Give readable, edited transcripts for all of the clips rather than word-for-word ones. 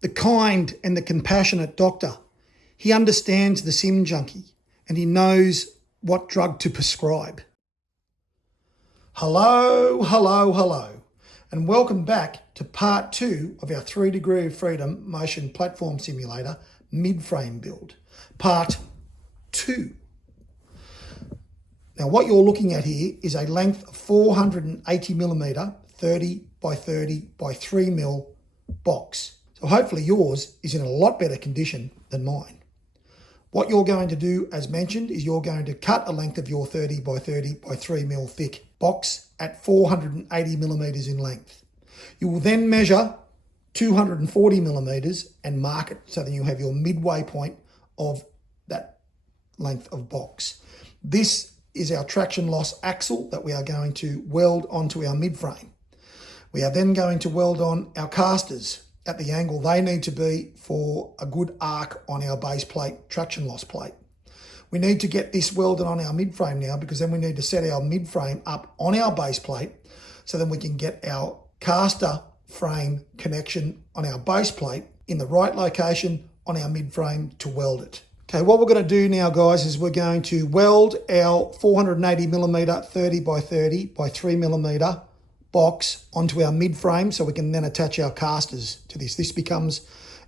the kind and the compassionate doctor. He understands the sim junkie and he knows what drug to prescribe. Hello, hello, hello, and welcome back to part 2 of our 3 Degree of Freedom Motion Platform Simulator mid-frame build. Part 2. Now what you're looking at here is a length of 480mm, 30 by 30 by 3mm box. So hopefully yours is in a lot better condition than mine. What you're going to do, as mentioned, is you're going to cut a length of your 30 by 30 by 3mm thick box at 480mm in length. You will then measure 240mm and mark it so that you have your midway point of that length of box. This is our traction loss axle that we are going to weld onto our mid-frame. We are then going to weld on our casters at the angle they need to be for a good arc on our base plate, traction loss plate. We need to get this welded on our mid-frame now, because then we need to set our mid-frame up on our base plate so then we can get our caster frame connection on our base plate in the right location on our mid-frame to weld it. Okay, what we're going to do now, guys, is we're going to weld our 480mm 30 by 30 by 3mm box onto our mid-frame so we can then attach our casters to this. This becomes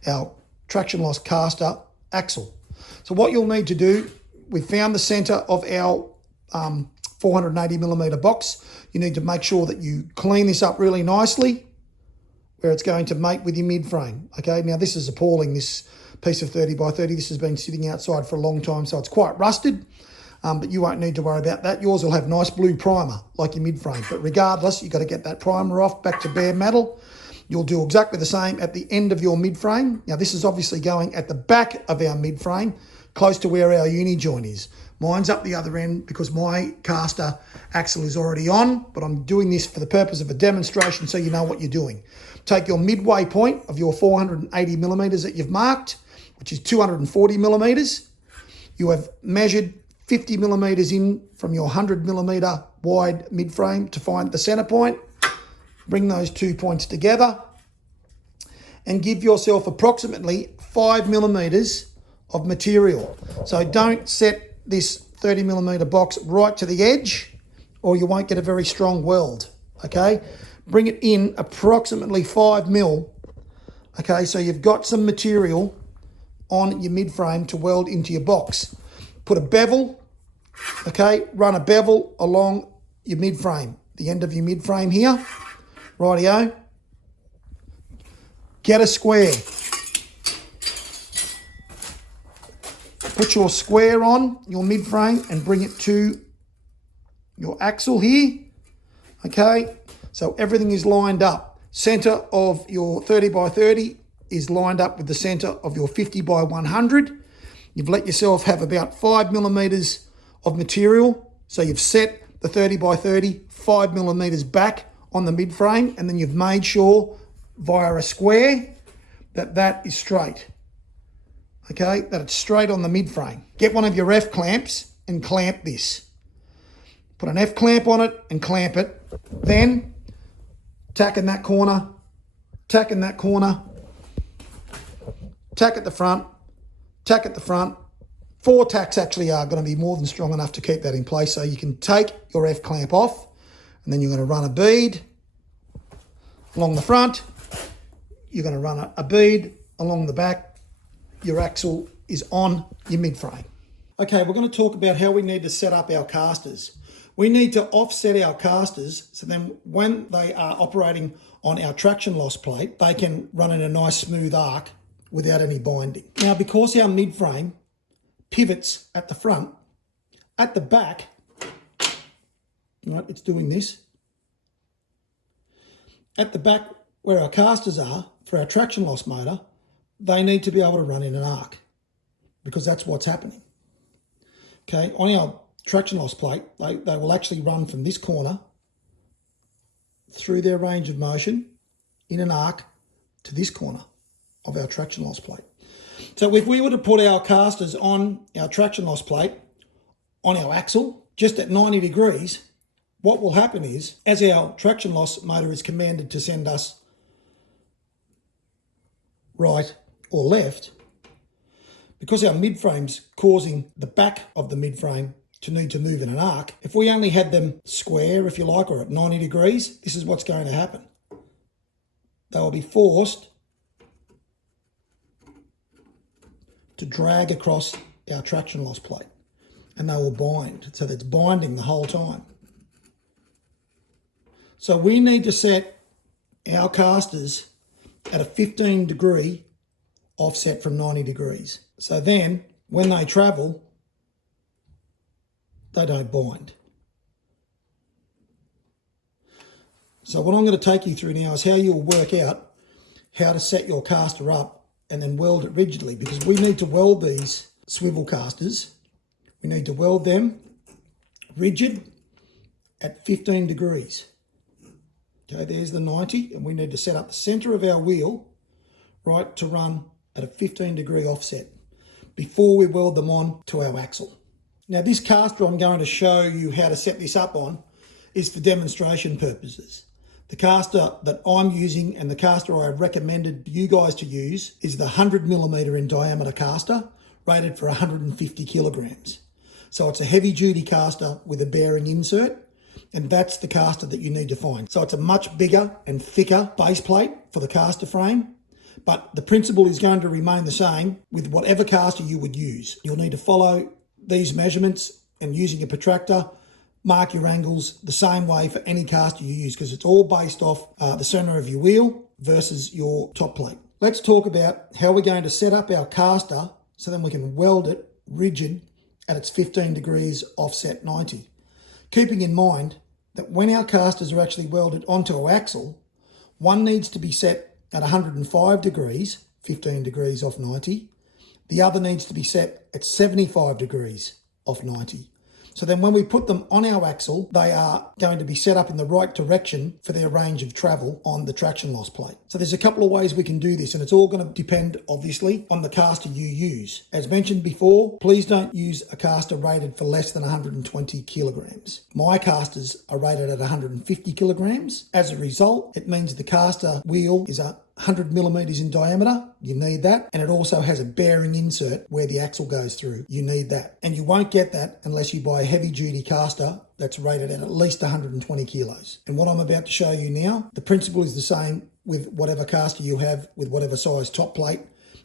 our traction loss caster axle. So what you'll need to do, we've found the center of our 480mm box. You need to make sure that you clean this up really nicely where it's going to mate with your mid-frame. Okay, now this is appalling, this piece of 30 by 30. This has been sitting outside for a long time, so it's quite rusted. But you won't need to worry about that. Yours will have nice blue primer like your mid-frame. But regardless, you've got to get that primer off, back to bare metal. You'll do exactly the same at the end of your mid-frame. Now this is obviously going at the back of our mid-frame, close to where our uni joint is. Mine's up the other end because my caster axle is already on, but I'm doing this for the purpose of a demonstration so you know what you're doing. Take your midway point of your 480mm that you've marked, which is 240mm. You have measured 50mm in from your 100mm wide mid-frame to find the center point. Bring those 2 points together and give yourself approximately 5mm of material. So don't set this 30mm box right to the edge or you won't get a very strong weld, okay? Bring it in approximately 5mm, okay? So you've got some material on your mid-frame to weld into your box. Put a bevel, okay, run a bevel along your mid-frame, the end of your mid-frame here, rightio. Get a square. Put your square on your mid-frame and bring it to your axle here, okay? So everything is lined up. Center of your 30 by 30 is lined up with the center of your 50 by 100. You've let yourself have about 5mm of material. So you've set the 30 by 30, 5mm back on the mid-frame, and then you've made sure via a square that that is straight. Okay, that it's straight on the mid-frame. Get one of your F-clamps and clamp this. Put an F-clamp on it and clamp it. Then tack in that corner, tack in that corner, tack at the front, tack at the front. 4 tacks actually are going to be more than strong enough to keep that in place. So you can take your F-clamp off and then you're going to run a bead along the front. You're going to run a bead along the back. Your axle is on your mid-frame. Okay, we're going to talk about how we need to set up our casters. We need to offset our casters so then when they are operating on our traction loss plate, they can run in a nice smooth arc without any binding. Now, because our mid-frame pivots at the front, at the back, right, it's doing this. At the back where our casters are for our traction loss motor, they need to be able to run in an arc because that's what's happening. Okay, on our traction loss plate, they will actually run from this corner through their range of motion in an arc to this corner of our traction loss plate. So if we were to put our casters on our traction loss plate, on our axle, just at 90 degrees, what will happen is, as our traction loss motor is commanded to send us right or left, because our midframe's causing the back of the midframe to need to move in an arc, if we only had them square, if you like, or at 90 degrees, this is what's going to happen. They will be forced to drag across our traction loss plate, and they will bind. So that's binding the whole time. So we need to set our casters at a 15 degree offset from 90 degrees. So then when they travel, they don't bind. So what I'm going to take you through now is how you'll work out how to set your caster up and then weld it rigidly, because we need to weld these swivel casters. We need to weld them rigid at 15 degrees. Okay, there's the 90, and we need to set up the center of our wheel, right, to run at a 15 degree offset before we weld them on to our axle. Now this caster I'm going to show you how to set this up on is for demonstration purposes. The caster that I'm using and the caster I recommended you guys to use is the 100mm in diameter caster, rated for 150 kilograms. So it's a heavy duty caster with a bearing insert, and that's the caster that you need to find. So it's a much bigger and thicker base plate for the caster frame, but the principle is going to remain the same with whatever caster you would use. You'll need to follow these measurements, and using a protractor, mark your angles the same way for any caster you use, because it's all based off the center of your wheel versus your top plate. Let's talk about how we're going to set up our caster so then we can weld it rigid at its 15 degrees offset 90. Keeping in mind that when our casters are actually welded onto our axle, one needs to be set at 105 degrees, 15 degrees off 90. The other needs to be set at 75 degrees off 90. So then when we put them on our axle, they are going to be set up in the right direction for their range of travel on the traction loss plate. So there's a couple of ways we can do this, and it's all going to depend, obviously, on the caster you use. As mentioned before, please don't use a caster rated for less than 120 kilograms. My casters are rated at 150 kilograms. As a result, it means the caster wheel is 100mm in diameter. You need that. And it also has a bearing insert where the axle goes through. You need that. And you won't get that unless you buy a heavy duty caster that's rated at least 120 kilos. And what I'm about to show you now, the principle is the same with whatever caster you have, with whatever size top plate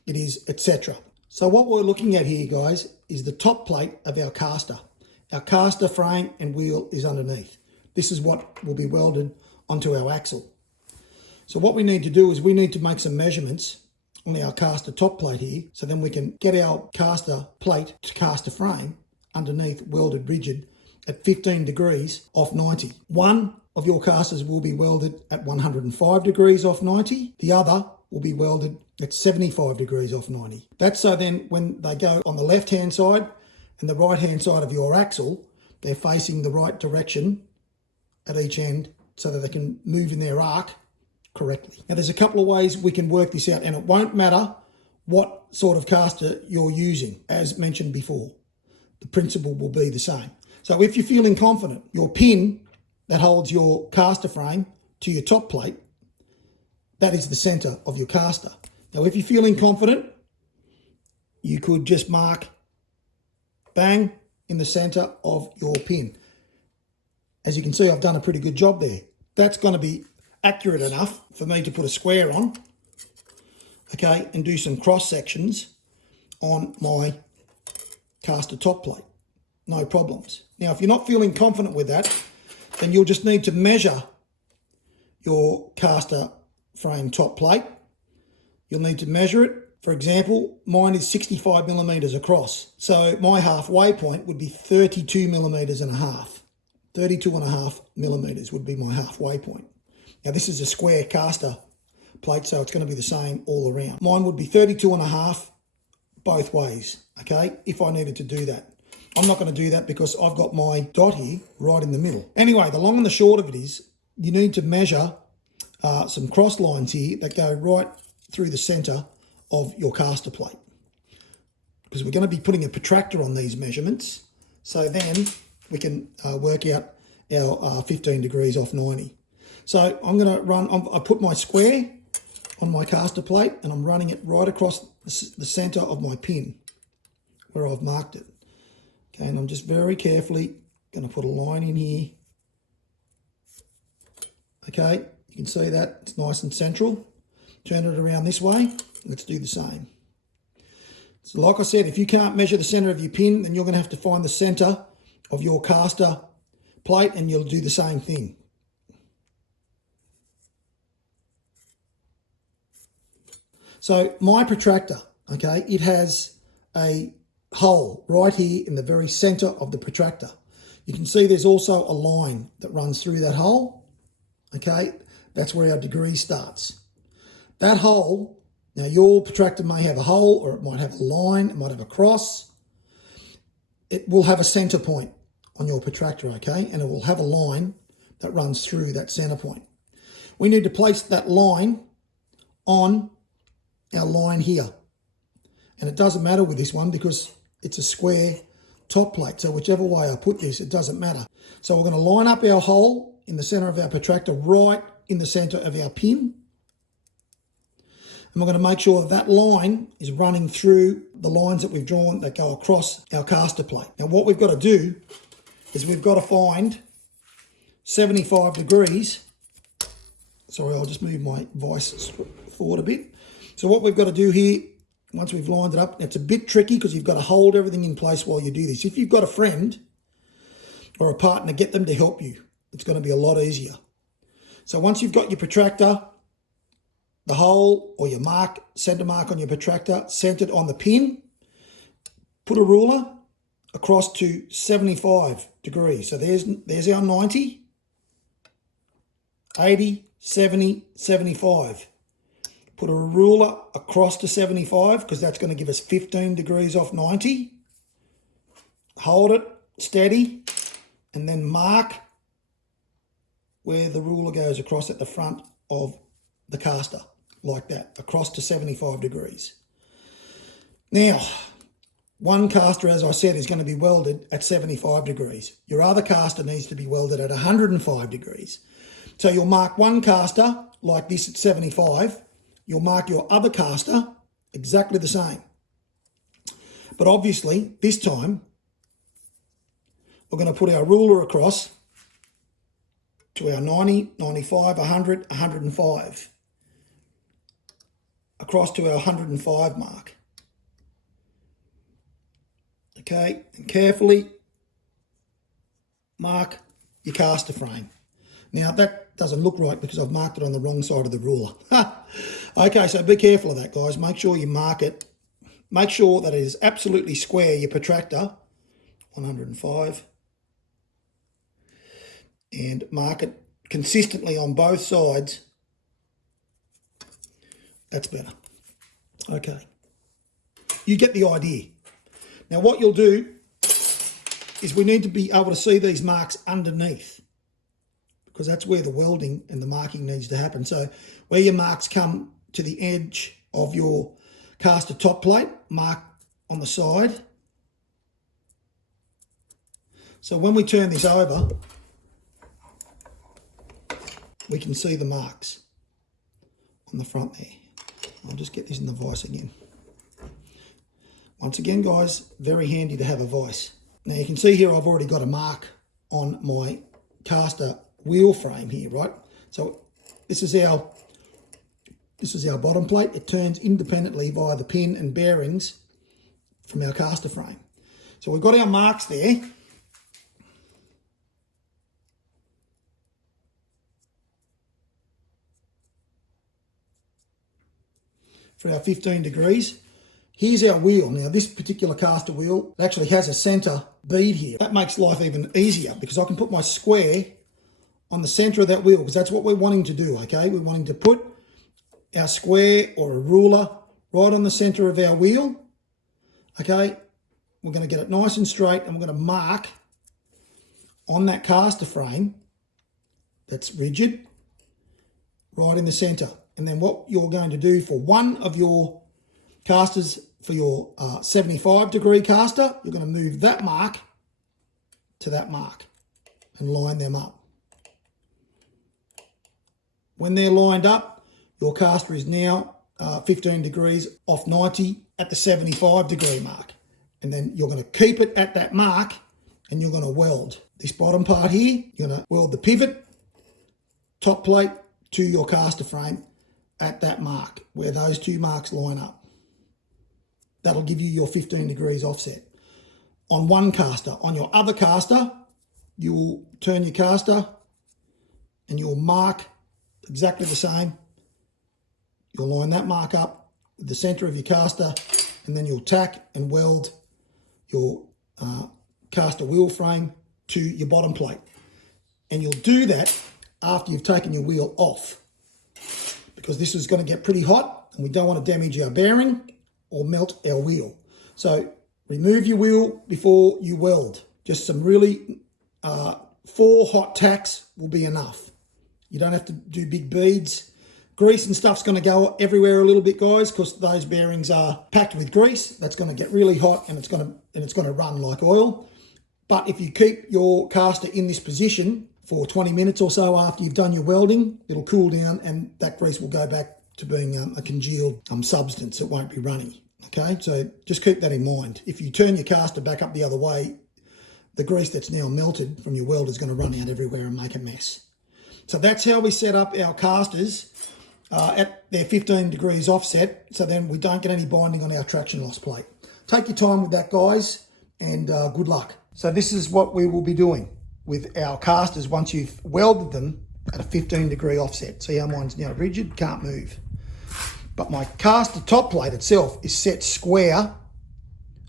it is, etc. So what we're looking at here, guys, is the top plate of our caster. Our caster frame and wheel is underneath. This is what will be welded onto our axle. So what we need to do is we need to make some measurements on our caster top plate here, so then we can get our caster plate to caster frame underneath welded rigid at 15 degrees off 90. One of your casters will be welded at 105 degrees off 90. The other will be welded at 75 degrees off 90. That's so then when they go on the left-hand side and the right-hand side of your axle, they're facing the right direction at each end so that they can move in their arc correctly. Now there's a couple of ways we can work this out, and it won't matter what sort of caster you're using. As mentioned before, the principle will be the same. So if you're feeling confident, your pin that holds your caster frame to your top plate, that is the center of your caster. Now if you're feeling confident, you could just mark bang in the center of your pin. As you can see, I've done a pretty good job there. That's going to be accurate enough for me to put a square on, okay, and do some cross sections on my caster top plate. No problems. Now, if you're not feeling confident with that, then you'll just need to measure your caster frame top plate. You'll need to measure it. For example, mine is 65mm across. So my halfway point would be 32mm and a half. 32.5mm would be my halfway point. Now this is a square caster plate, so it's going to be the same all around. Mine would be 32.5 both ways, okay, if I needed to do that. I'm not going to do that because I've got my dot here right in the middle. Anyway, the long and the short of it is you need to measure some cross lines here that go right through the center of your caster plate, because we're going to be putting a protractor on these measurements, so then we can work out our 15 degrees off 90. So I'm going to run, I put my square on my caster plate, and I'm running it right across the center of my pin where I've marked it. Okay, and I'm just very carefully going to put a line in here. Okay, you can see that it's nice and central. Turn it around this way. Let's do the same. So like I said, if you can't measure the center of your pin, then you're going to have to find the center of your caster plate and you'll do the same thing. So my protractor, okay, it has a hole right here in the very center of the protractor. You can see there's also a line that runs through that hole. Okay, that's where our degree starts. That hole, now your protractor may have a hole or it might have a line, it might have a cross. It will have a center point on your protractor, okay, and it will have a line that runs through that center point. We need to place that line on our line here. And it doesn't matter with this one because it's a square top plate. So whichever way I put this, it doesn't matter. So we're going to line up our hole in the center of our protractor right in the center of our pin. And we're going to make sure that that line is running through the lines that we've drawn that go across our caster plate. Now what we've got to do is we've got to find 75 degrees. Sorry, I'll just move my vise forward a bit. So what we've got to do here, once we've lined it up, it's a bit tricky because you've got to hold everything in place while you do this. If you've got a friend or a partner, get them to help you. It's going to be a lot easier. So once you've got your protractor, the hole or your mark, center mark on your protractor, centered on the pin, put a ruler across to 75 degrees. So there's our 90, 80, 70, 75. Put a ruler across to 75 because that's going to give us 15 degrees off 90. Hold it steady and then mark where the ruler goes across at the front of the caster, like that, across to 75 degrees. Now, one caster, as I said, is going to be welded at 75 degrees. Your other caster needs to be welded at 105 degrees. So you'll mark one caster like this at 75. You'll mark your other caster exactly the same. But obviously, this time, we're going to put our ruler across to our 90, 95, 100, 105. Across to our 105 mark. Okay, and carefully mark your caster frame. Now that doesn't look right because I've marked it on the wrong side of the ruler. Okay, so be careful of that, guys. Make sure you mark it. Make sure that it is absolutely square, your protractor, 105. And mark it consistently on both sides. That's better. Okay. You get the idea. Now what you'll do is we need to be able to see these marks underneath because that's where the welding and the marking needs to happen. So where your marks come to the edge of your caster top plate, mark on the side. So when we turn this over, we can see the marks on the front there. I'll just get this in the vise again. Once again, guys, very handy to have a vise. Now you can see here I've already got a mark on my caster wheel frame here, right? So this is our bottom plate. It turns independently via the pin and bearings from our caster frame. So we've got our marks there. For our 15 degrees. Here's our wheel. Now this particular caster wheel actually has a center bead here. That makes life even easier because I can put my square on the center of that wheel because that's what we're wanting to do, okay? We're wanting to put our square or a ruler right on the center of our wheel, okay? We're going to get it nice and straight and we're going to mark on that caster frame that's rigid right in the center. And then what you're going to do for one of your casters, for your 75 degree caster, you're going to move that mark to that mark and line them up. When they're lined up, your caster is now 15 degrees off 90 at the 75 degree mark. And then you're going to keep it at that mark and you're going to weld this bottom part here. You're going to weld the pivot, top plate to your caster frame at that mark where those two marks line up. That'll give you your 15 degrees offset on one caster. On your other caster, you will turn your caster and you'll mark exactly the same. You'll line that mark up with the center of your caster, and then you'll tack and weld your caster wheel frame to your bottom plate. And you'll do that after you've taken your wheel off, because this is going to get pretty hot and we don't want to damage our bearing or melt our wheel. So remove your wheel before you weld. Just some really 4 hot tacks will be enough. You don't have to do big beads. Grease and stuff's going to go everywhere a little bit, guys, because those bearings are packed with grease. That's going to get really hot and it's going to run like oil. But if you keep your caster in this position for 20 minutes or so after you've done your welding, it'll cool down and that grease will go back to being a congealed substance. It won't be runny. Okay, so just keep that in mind. If you turn your caster back up the other way, the grease that's now melted from your weld is going to run out everywhere and make a mess. So that's how we set up our casters at their 15 degrees offset, so then we don't get any binding on our traction loss plate. Take your time with that, guys, and good luck. So this is what we will be doing with our casters once you've welded them at a 15 degree offset. See how mine's now rigid, can't move. But my caster top plate itself is set square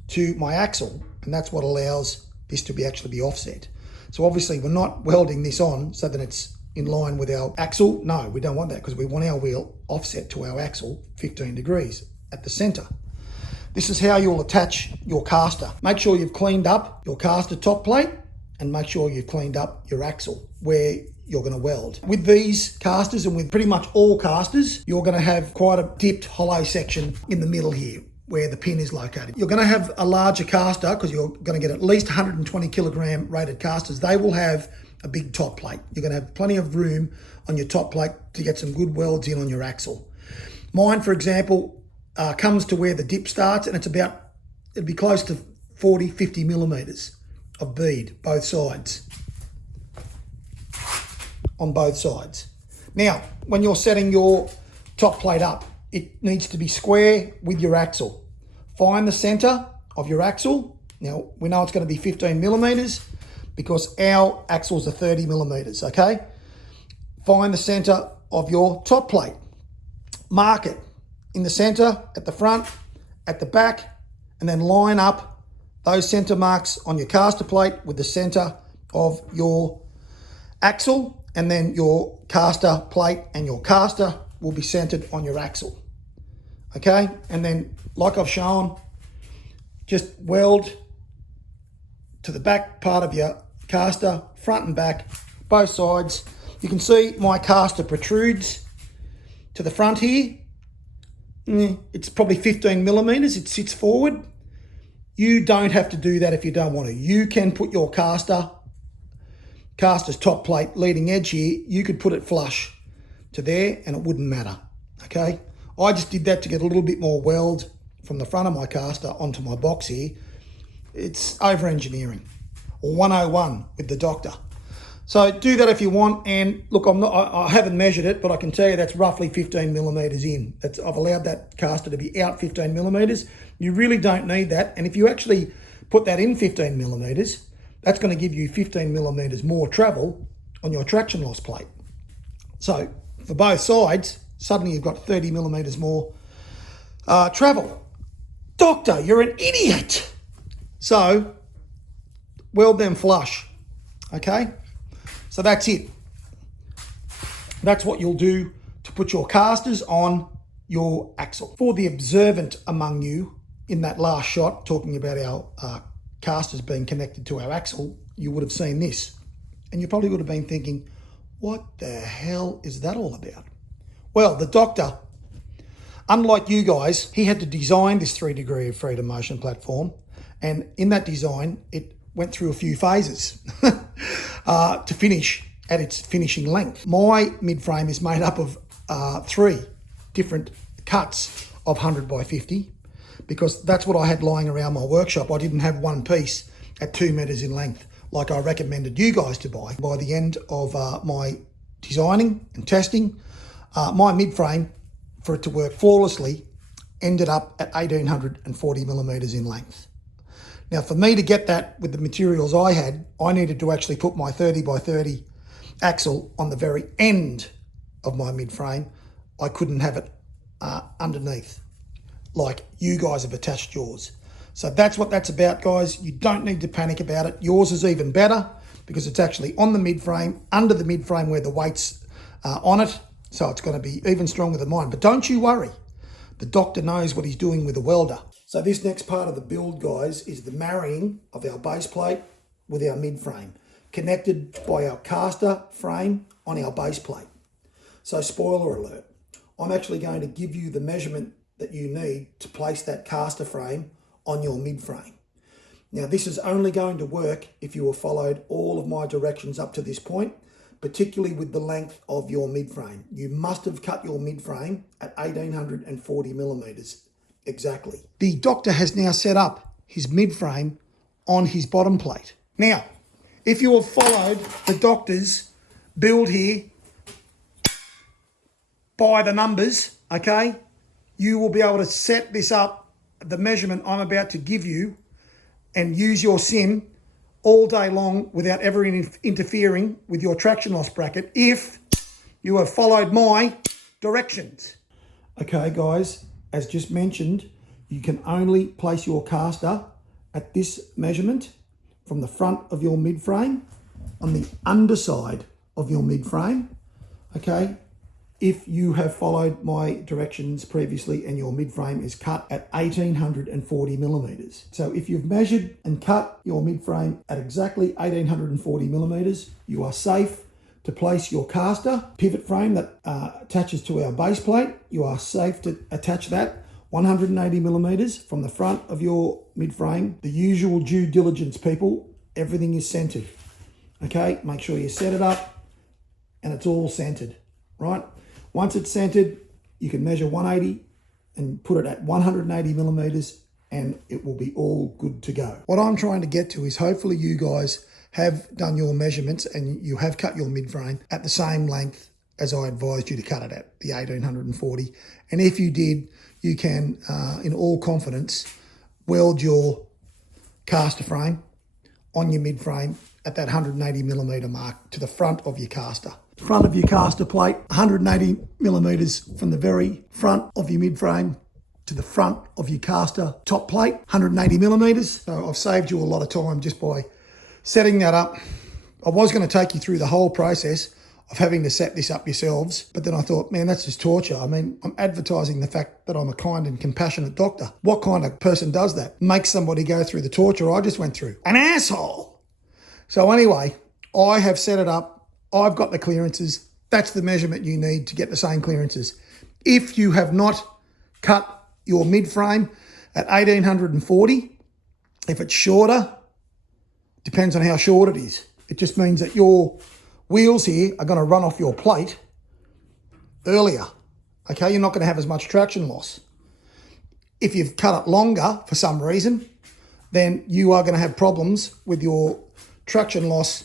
to my axle, and that's what allows this to actually be offset. So obviously we're not welding this on so that it's in line with our axle. No, we don't want that, because we want our wheel offset to our axle 15 degrees at the center. This is how you'll attach your caster. Make sure you've cleaned up your caster top plate and make sure you've cleaned up your axle where you're going to weld. With these casters and with pretty much all casters, you're going to have quite a dipped hollow section in the middle here where the pin is located. You're going to have a larger caster because you're going to get at least 120 kilogram rated casters. They will have a big top plate. You're going to have plenty of room on your top plate to get some good welds in on your axle. Mine, for example, comes to where the dip starts, and it'd be close to 40, 50 millimeters of bead, both sides, on both sides. Now, when you're setting your top plate up, it needs to be square with your axle. Find the center of your axle. Now, we know it's going to be 15 millimeters because our axles are 30 millimeters, okay? Find the center of your top plate. Mark it in the center, at the front, at the back, and then line up those center marks on your caster plate with the center of your axle, and then your caster plate and your caster will be centered on your axle, okay? And then, like I've shown, just weld to the back part of your caster, front and back, both sides. You can see my caster protrudes to the front here. It's probably 15 millimeters, it sits forward. You don't have to do that if you don't want to. You can put your caster's top plate leading edge here, you could put it flush to there and it wouldn't matter, okay? I just did that to get a little bit more weld from the front of my caster onto my box here. It's over engineering, or 101 with the doctor. So do that if you want. And look, I haven't measured it, but I can tell you that's roughly 15 millimeters in. I've allowed that caster to be out 15 millimeters. You really don't need that. And if you actually put that in 15 millimeters, that's going to give you 15 millimeters more travel on your traction loss plate. So for both sides, suddenly you've got 30 millimeters more travel. Doctor, you're an idiot. So weld them flush, okay? So that's it. That's what you'll do to put your casters on your axle. For the observant among you in that last shot, talking about our casters being connected to our axle, you would have seen this. And you probably would have been thinking, what the hell is that all about? Well, the doctor, unlike you guys, he had to design this 3 degree of freedom motion platform. And in that design, it went through a few phases to finish at its finishing length. My mid-frame is made up of 3 different cuts of 100 by 50 because that's what I had lying around my workshop. I didn't have one piece at 2 meters in length like I recommended you guys to buy. By the end of my designing and testing, my mid frame, for it to work flawlessly, ended up at 1840 millimeters in length. Now for me to get that with the materials I had, I needed to actually put my 30 by 30 axle on the very end of my mid frame. I couldn't have it underneath like you guys have attached yours. So that's what that's about, guys. You don't need to panic about it. Yours is even better because it's actually on the mid frame, under the mid frame where the weight's on it. So it's going to be even stronger than mine. But don't you worry. The doctor knows what he's doing with a welder. So this next part of the build, guys, is the marrying of our base plate with our mid frame, connected by our caster frame on our base plate. So spoiler alert, I'm actually going to give you the measurement that you need to place that caster frame on your mid frame. Now this is only going to work if you have followed all of my directions up to this point, particularly with the length of your mid frame. You must have cut your mid frame at 1840 millimeters exactly. The doctor has now set up his mid frame on his bottom plate. Now, if you have followed the doctor's build here by the numbers, okay, you will be able to set this up, the measurement I'm about to give you, and use your sim all day long without ever interfering with your traction loss bracket if you have followed my directions. Okay, guys, as just mentioned, you can only place your caster at this measurement from the front of your mid frame on the underside of your mid frame, okay? If you have followed my directions previously and your mid frame is cut at 1840 millimeters. So if you've measured and cut your mid frame at exactly 1840 millimeters, you are safe to place your caster pivot frame that attaches to our base plate. You are safe to attach that 180 millimeters from the front of your mid frame. The usual due diligence, people, everything is centered. Okay, make sure you set it up and it's all centered, right? Once it's centered, you can measure 180 and put it at 180 millimeters and it will be all good to go. What I'm trying to get to is hopefully you guys have done your measurements and you have cut your mid frame at the same length as I advised you to cut it at, the 1840. And if you did, you can, in all confidence, weld your caster frame on your mid frame at that 180 millimeter mark to the front of your caster. Front of your caster plate, 180 millimeters from the very front of your mid frame to the front of your caster top plate, 180 millimeters. So I've saved you a lot of time just by setting that up. I was going to take you through the whole process of having to set this up yourselves, but then I thought, man, that's just torture. I mean, I'm advertising the fact that I'm a kind and compassionate doctor. What kind of person does that? Makes somebody go through the torture I just went through? An asshole. So anyway, I have set it up. I've got the clearances. That's the measurement you need to get the same clearances. If you have not cut your mid frame at 1840, if it's shorter, depends on how short it is. It just means that your wheels here are going to run off your plate earlier. Okay, you're not going to have as much traction loss. If you've cut it longer for some reason, then you are going to have problems with your traction loss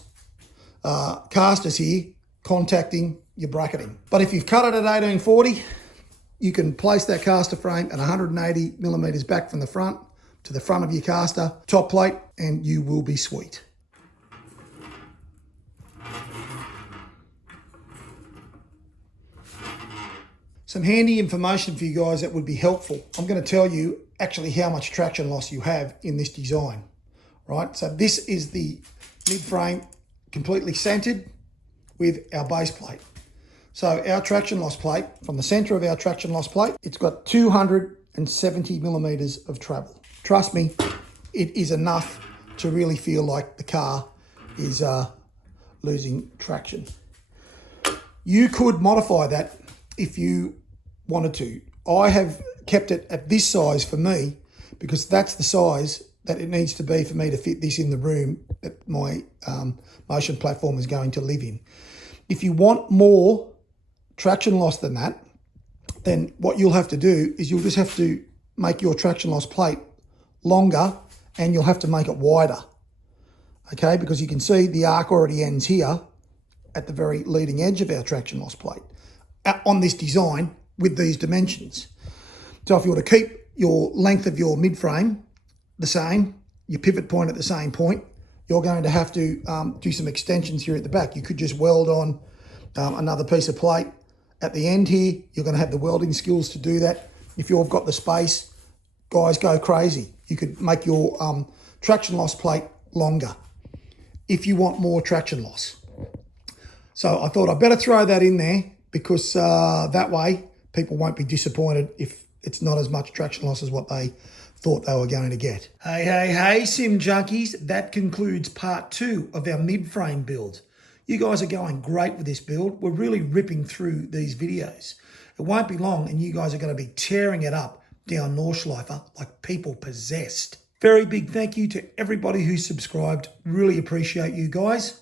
casters here contacting your bracketing. But if you've cut it at 1840, you can place that caster frame at 180 millimeters back from the front to the front of your caster top plate and you will be sweet. Some handy information for you guys that would be helpful. I'm going to tell you actually how much traction loss you have in this design, right? So this is the mid frame completely centered with our base plate. So our traction loss plate, from the center of our traction loss plate, it's got 270 millimeters of travel. Trust me, it is enough to really feel like the car is losing traction. You could modify that if you wanted to. I have kept it at this size for me because that's the size that it needs to be for me to fit this in the room that my motion platform is going to live in. If you want more traction loss than that, then what you'll have to do is you'll just have to make your traction loss plate longer, and you'll have to make it wider, okay? Because you can see the arc already ends here at the very leading edge of our traction loss plate on this design with these dimensions. So if you were to keep your length of your mid-frame the same, your pivot point at the same point, you're going to have to do some extensions here at the back. You could just weld on another piece of plate at the end here. You're going to have the welding skills to do that. If you've got the space, guys, go crazy. You could make your traction loss plate longer if you want more traction loss. So I thought I'd better throw that in there because that way people won't be disappointed if it's not as much traction loss as what they thought they were going to get. Hey, sim junkies, that concludes part 2 of our mid-frame build. You guys are going great with this build. We're really ripping through these videos. It won't be long and you guys are going to be tearing it up down Nordschleifer like people possessed. Very big thank you to everybody who subscribed. Really appreciate you guys.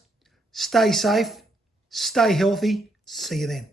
Stay safe, stay healthy. See you then.